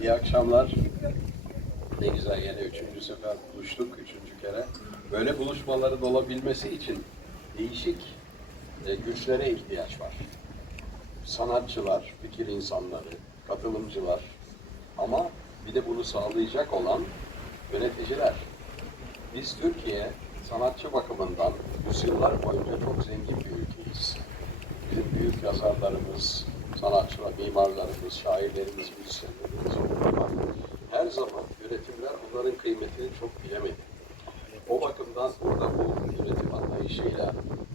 İyi akşamlar. Ne güzel yine üçüncü sefer buluştuk. Üçüncü kere. Böyle buluşmaların olabilmesi için değişik e, güçlere ihtiyaç var. Sanatçılar, fikir insanları, katılımcılar ama bir de bunu sağlayacak olan yöneticiler. Biz Türkiye sanatçı bakımından yüzyıllar boyunca çok zengin bir ülkeyiz. Bizim büyük yazarlarımız, sanatçılar, mimarlarımız, şairlerimiz, müzisyenlerimiz. Her zaman yönetimler bunların kıymetini çok bilemedi. O bakımdan burada bu yönetim anlayışıyla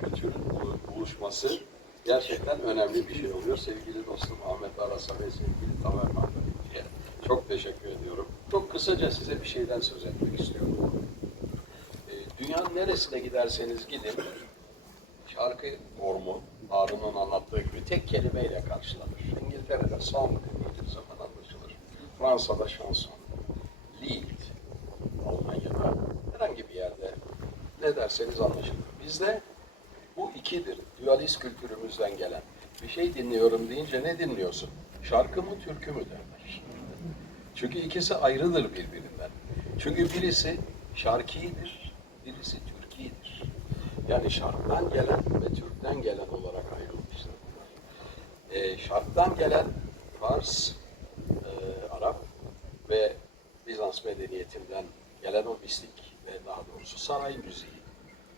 kültürün bulu- buluşması gerçekten önemli bir şey oluyor. Sevgili dostum Ahmet Arasa ve sevgili Tamer Mahmutlu'ya çok teşekkür ediyorum. Çok kısaca size bir şeyden söz etmek istiyorum. Ee, Dünyanın neresine giderseniz gidin, şarkı formu, Harun'un anlattığı gibi tek kelimeyle karşılanır. İngiltere'de song dediğiniz zaman anlaşılır. Fransa'da şanson, ne derseniz anlaşılır. Bizde bu ikidir. Dualist kültürümüzden gelen. Bir şey dinliyorum deyince ne dinliyorsun? Şarkı mı, türkü mü derler. Çünkü ikisi ayrıdır birbirinden. Çünkü birisi şarkidir, birisi türkidir. Yani şarktan gelen ve Türk'ten gelen olarak ayrılmışlar bunlar. Ee, şarktan gelen Fars, e, Arap ve Bizans medeniyetinden gelen o mistik ve daha doğrusu saray müziği.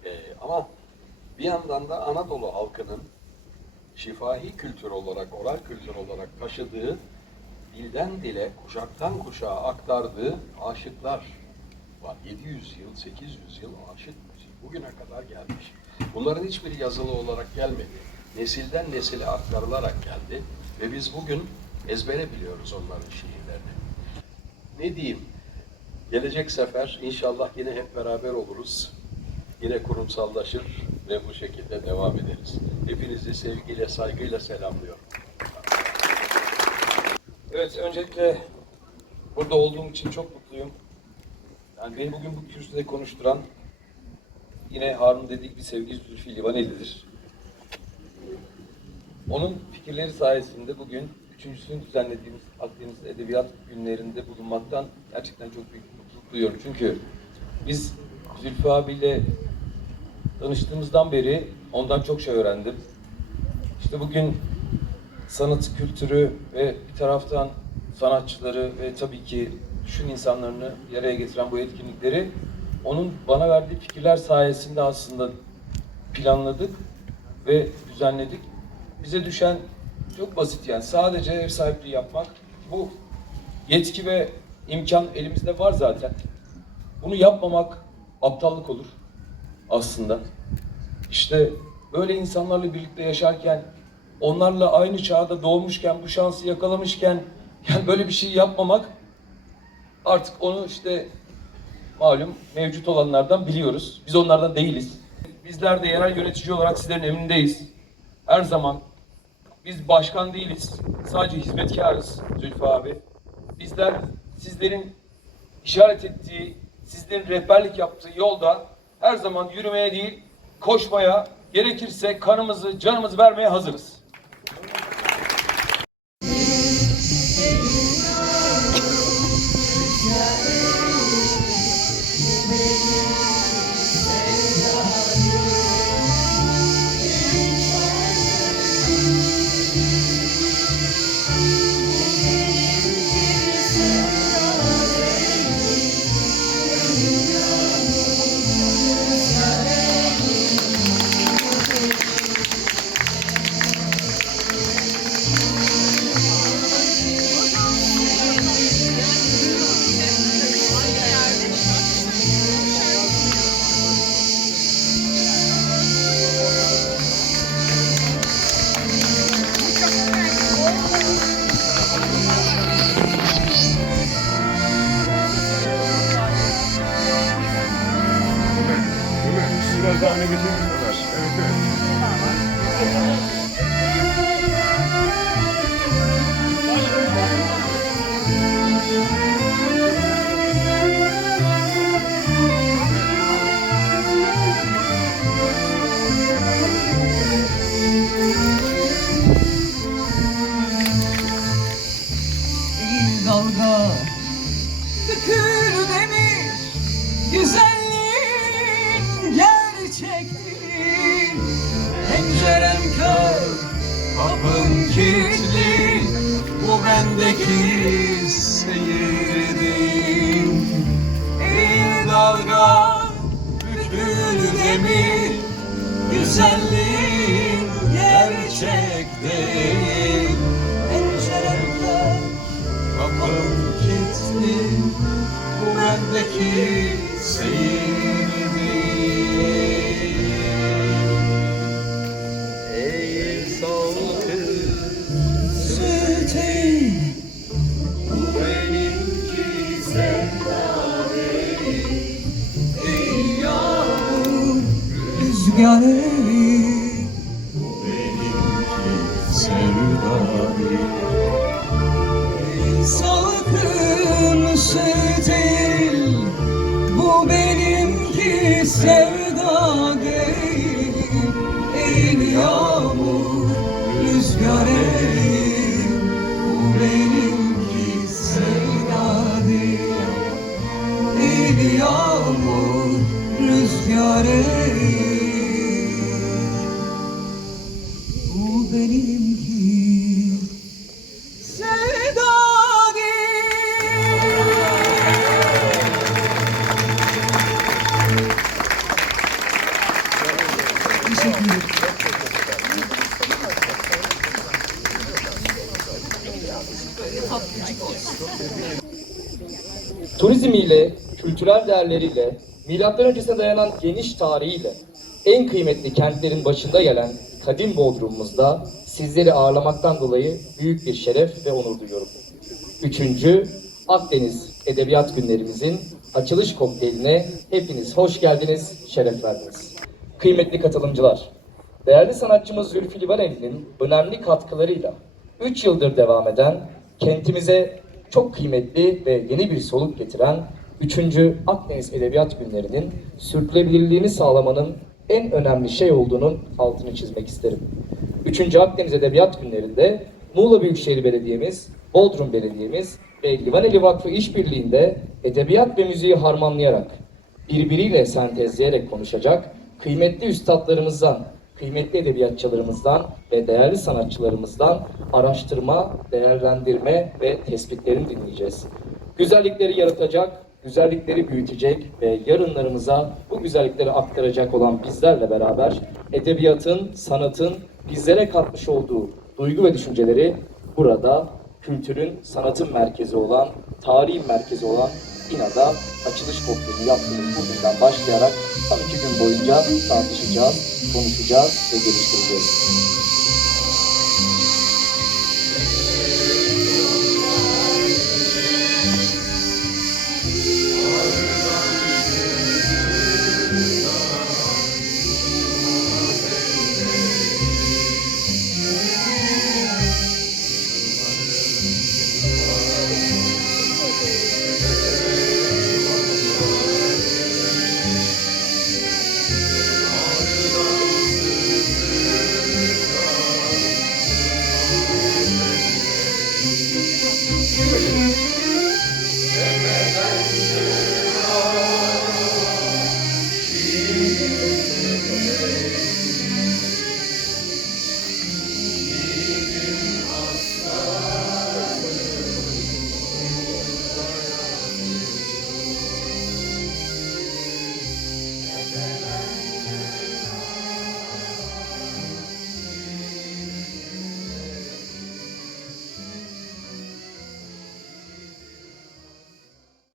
Ee, ama bir yandan da Anadolu halkının şifahi kültür olarak, oral kültür olarak taşıdığı, dilden dile, kuşaktan kuşağa aktardığı aşıklar var. 700 yıl, 800 yıl aşık müziği bugüne kadar gelmiş. Bunların hiçbiri yazılı olarak gelmedi. Nesilden nesile aktarılarak geldi ve biz bugün ezbere biliyoruz onların şiirlerini. Ne diyeyim? Gelecek sefer inşallah yine hep beraber oluruz. Yine kurumsallaşır ve bu şekilde devam ederiz. Hepinizi sevgiyle, saygıyla selamlıyorum. Evet, öncelikle burada olduğum için çok mutluyum. Yani beni bugün bu kürsüde konuşturan yine Harun dediği gibi sevgili Zülfü Livaneli'dir. Onun fikirleri sayesinde bugün üçüncüsünü düzenlediğimiz Akdeniz Edebiyat Günlerinde bulunmaktan gerçekten çok büyük mutluluk duyuyorum. Çünkü biz Zülfü abiyle tanıştığımızdan beri ondan çok şey öğrendim. İşte bugün sanat kültürü ve bir taraftan sanatçıları ve tabii ki düşün insanlarını bir araya getiren bu etkinlikleri onun bana verdiği fikirler sayesinde aslında planladık ve düzenledik. Bize düşen çok basit yani sadece ev sahipliği yapmak. Bu yetki ve imkan elimizde var zaten. Bunu yapmamak aptallık olur aslında. İşte böyle insanlarla birlikte yaşarken, onlarla aynı çağda doğmuşken, bu şansı yakalamışken yani böyle bir şey yapmamak artık onu işte malum mevcut olanlardan biliyoruz. Biz onlardan değiliz. Bizler de yerel yönetici olarak sizlerin emrindeyiz. Her zaman biz başkan değiliz. Sadece hizmetkarız Zülfü abi. Bizler sizlerin işaret ettiği, sizlerin rehberlik yaptığı yolda her zaman yürümeye değil, koşmaya, gerekirse kanımızı, canımızı vermeye hazırız. Biraz daha öne Ömer. Evet evet. Bu bendeki seyirdim Eğil dalga bükül demir Güzelliğin gerçek değil Penceremde kapım kilitli bu bendeki rüzgar eğil Bu benimki sevda değil. Ey salkın süt eğil Bu benimki sevda değil yağmur rüzgar Bu benimki sevda değil yağmur rüzgar Turizmiyle, kültürel değerleriyle, milattan öncesine dayanan geniş tarihiyle en kıymetli kentlerin başında gelen kadim Bodrum'umuzda sizleri ağırlamaktan dolayı büyük bir şeref ve onur duyuyorum. Üçüncü Akdeniz Edebiyat Günlerimizin açılış kokteyline hepiniz hoş geldiniz, şeref verdiniz. Kıymetli katılımcılar, değerli sanatçımız Zülfü Livaneli'nin önemli katkılarıyla 3 yıldır devam eden, kentimize çok kıymetli ve yeni bir soluk getiren 3. Akdeniz Edebiyat Günleri'nin sürdürülebilirliğini sağlamanın en önemli şey olduğunun altını çizmek isterim. 3. Akdeniz Edebiyat Günleri'nde Muğla Büyükşehir Belediye'miz, Bodrum Belediye'miz ve Livaneli Vakfı işbirliğinde edebiyat ve müziği harmanlayarak, birbiriyle sentezleyerek konuşacak, kıymetli üstadlarımızdan, kıymetli edebiyatçılarımızdan ve değerli sanatçılarımızdan araştırma, değerlendirme ve tespitlerini dinleyeceğiz. Güzellikleri yaratacak, güzellikleri büyütecek ve yarınlarımıza bu güzellikleri aktaracak olan bizlerle beraber edebiyatın, sanatın bizlere katmış olduğu duygu ve düşünceleri burada kültürün, sanatın merkezi olan, tarihin merkezi olan İNA'da açılış kokteylini yaptığımız bugünden başlayarak tam iki gün boyunca tartışacağız, konuşacağız ve geliştireceğiz.